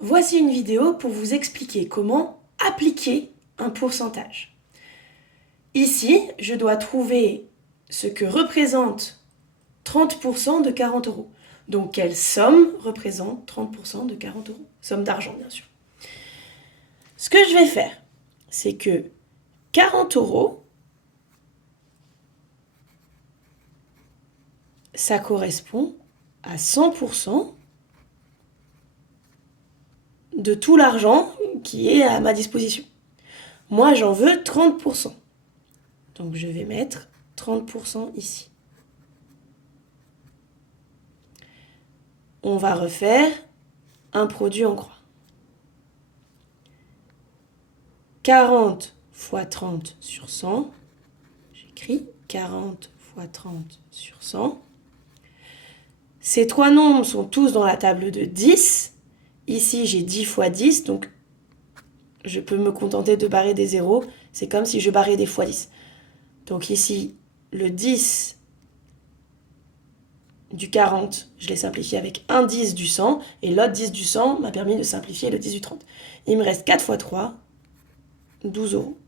Voici une vidéo pour vous expliquer comment appliquer un pourcentage. Ici, je dois trouver ce que représente 30% de 40 euros. Donc, quelle somme représente 30% de 40 euros? Somme d'argent, bien sûr. Ce que je vais faire, c'est que 40 euros, ça correspond à 100% de tout l'argent qui est à ma disposition. Moi, j'en veux 30%. Donc, je vais mettre 30% ici. On va refaire un produit en croix. 40 fois 30 sur 100. J'écris 40 fois 30 sur 100. Ces trois nombres sont tous dans la table de 10. Ici, j'ai 10 fois 10, donc je peux me contenter de barrer des zéros. C'est comme si je barrais des fois 10. Donc ici, le 10 du 40, je l'ai simplifié avec un 10 du 100, et l'autre 10 du 100 m'a permis de simplifier le 10 du 30. Il me reste 4 fois 3, 12 euros.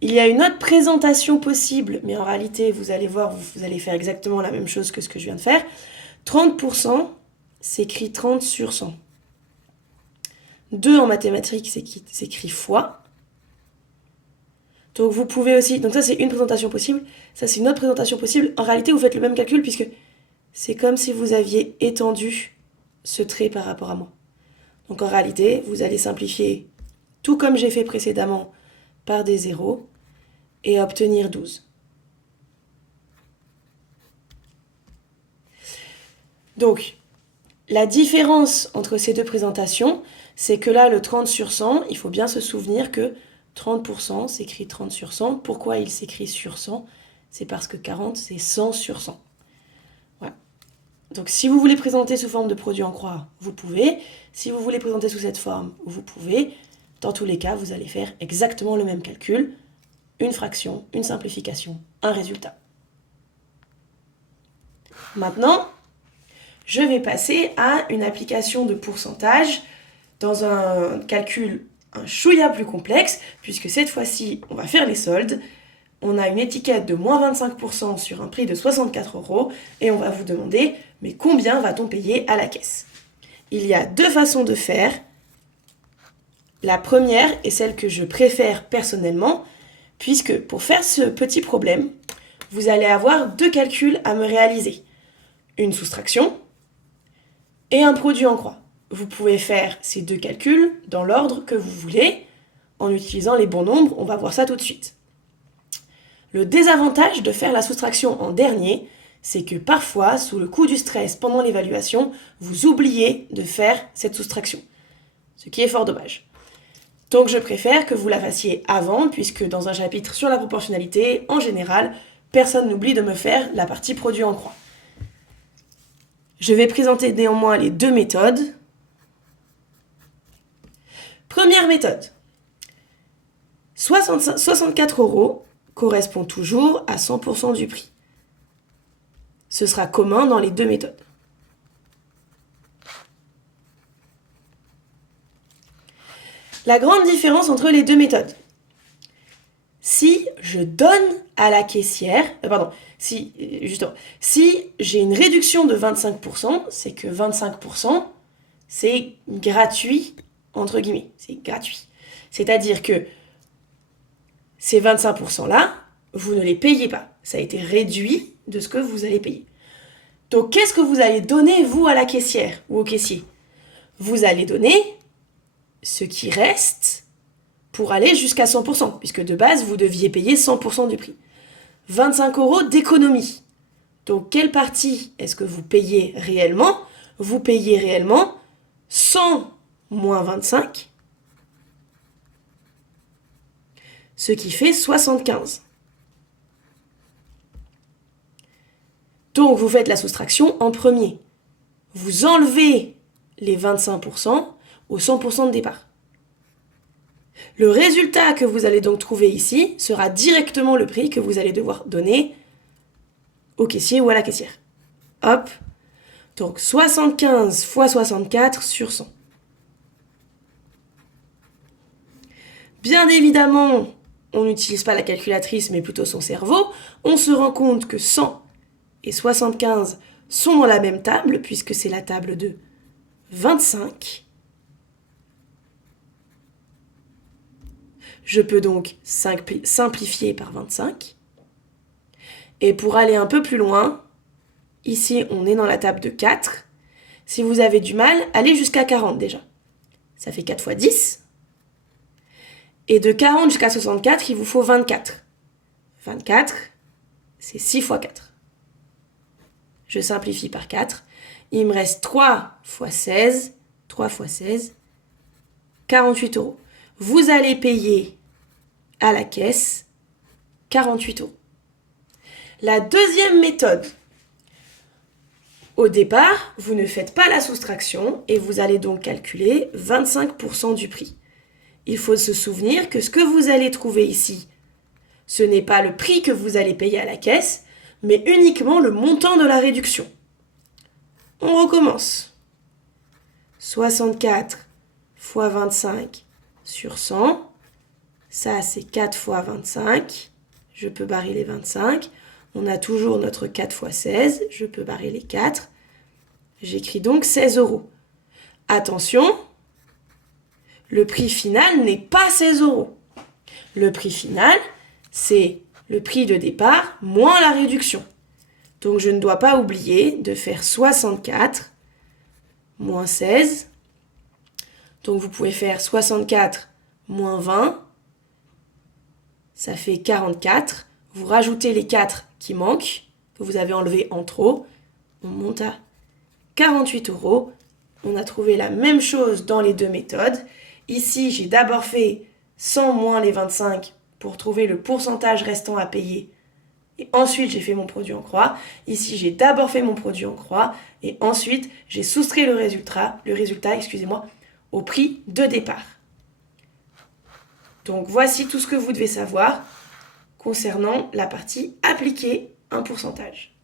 Il y a une autre présentation possible, mais en réalité, vous allez voir, vous allez faire exactement la même chose que ce que je viens de faire. 30% s'écrit 30 sur 100. 2 en mathématiques s'écrit fois. Donc vous pouvez aussi, donc ça c'est une présentation possible, ça c'est une autre présentation possible. En réalité, vous faites le même calcul puisque c'est comme si vous aviez étendu ce trait par rapport à moi. Donc en réalité, vous allez simplifier tout comme j'ai fait précédemment par des zéros et obtenir 12. Donc, la différence entre ces deux présentations, c'est que là, le 30 sur 100, il faut bien se souvenir que 30% s'écrit 30 sur 100. Pourquoi il s'écrit sur 100? C'est parce que 40, c'est 100 sur 100. Voilà. Donc, si vous voulez présenter sous forme de produit en croix, vous pouvez. Si vous voulez présenter sous cette forme, vous pouvez. Dans tous les cas, vous allez faire exactement le même calcul. Une fraction, une simplification, un résultat. Maintenant, je vais passer à une application de pourcentage dans un calcul un chouïa plus complexe, puisque cette fois-ci, on va faire les soldes. On a une étiquette de moins 25% sur un prix de 64 euros, et on va vous demander, mais combien va-t-on payer à la caisse? Il y a deux façons de faire. La première est celle que je préfère personnellement, puisque pour faire ce petit problème, vous allez avoir deux calculs à me réaliser. Une soustraction et un produit en croix. Vous pouvez faire ces deux calculs dans l'ordre que vous voulez, en utilisant les bons nombres, on va voir ça tout de suite. Le désavantage de faire la soustraction en dernier, c'est que parfois, sous le coup du stress pendant l'évaluation, vous oubliez de faire cette soustraction, ce qui est fort dommage. Donc je préfère que vous la fassiez avant, puisque dans un chapitre sur la proportionnalité, en général, personne n'oublie de me faire la partie produit en croix. Je vais présenter néanmoins les deux méthodes. Première méthode. 64 euros correspond toujours à 100% du prix. Ce sera commun dans les deux méthodes. La grande différence entre les deux méthodes. Si je donne à la caissière, si j'ai une réduction de 25%, c'est que 25%, c'est gratuit, entre guillemets, c'est gratuit. C'est-à-dire que ces 25%-là, vous ne les payez pas. Ça a été réduit de ce que vous allez payer. Donc, qu'est-ce que vous allez donner, vous, à la caissière ou au caissier? Vous allez donner ce qui reste pour aller jusqu'à 100%, puisque de base, vous deviez payer 100% du prix. 25 euros d'économie. Donc, quelle partie est-ce que vous payez réellement? Vous payez réellement 100 moins 25, ce qui fait 75. Donc, vous faites la soustraction en premier. Vous enlevez les 25% au 100% de départ. Le résultat que vous allez donc trouver ici sera directement le prix que vous allez devoir donner au caissier ou à la caissière. Hop. Donc 75 fois 64 sur 100. Bien évidemment, on n'utilise pas la calculatrice, mais plutôt son cerveau. On se rend compte que 100 et 75 sont dans la même table, puisque c'est la table de 25. Je peux donc simplifier par 25. Et pour aller un peu plus loin, ici on est dans la table de 4. Si vous avez du mal, allez jusqu'à 40 déjà. Ça fait 4 fois 10. Et de 40 jusqu'à 64, il vous faut 24. 24, c'est 6 fois 4. Je simplifie par 4. Il me reste 3 fois 16. 3 fois 16, 48 euros. Vous allez payer à la caisse 48 euros. La deuxième méthode. Au départ, vous ne faites pas la soustraction et vous allez donc calculer 25% du prix. Il faut se souvenir que ce que vous allez trouver ici, ce n'est pas le prix que vous allez payer à la caisse, mais uniquement le montant de la réduction. On recommence. 64 fois 25 sur 100. Ça, c'est 4 fois 25. Je peux barrer les 25. On a toujours notre 4 fois 16. Je peux barrer les 4. J'écris donc 16 euros. Attention, le prix final n'est pas 16 euros. Le prix final, c'est le prix de départ moins la réduction. Donc je ne dois pas oublier de faire 64 moins 16. Donc vous pouvez faire 64 moins 20. Ça fait 44. Vous rajoutez les 4 qui manquent, que vous avez enlevés en trop. On monte à 48 euros. On a trouvé la même chose dans les deux méthodes. Ici, j'ai d'abord fait 100 moins les 25 pour trouver le pourcentage restant à payer. Et ensuite, j'ai fait mon produit en croix. Ici, j'ai d'abord fait mon produit en croix. Et ensuite, j'ai soustrait le résultat, au prix de départ. Donc, voici tout ce que vous devez savoir concernant la partie appliquer un pourcentage.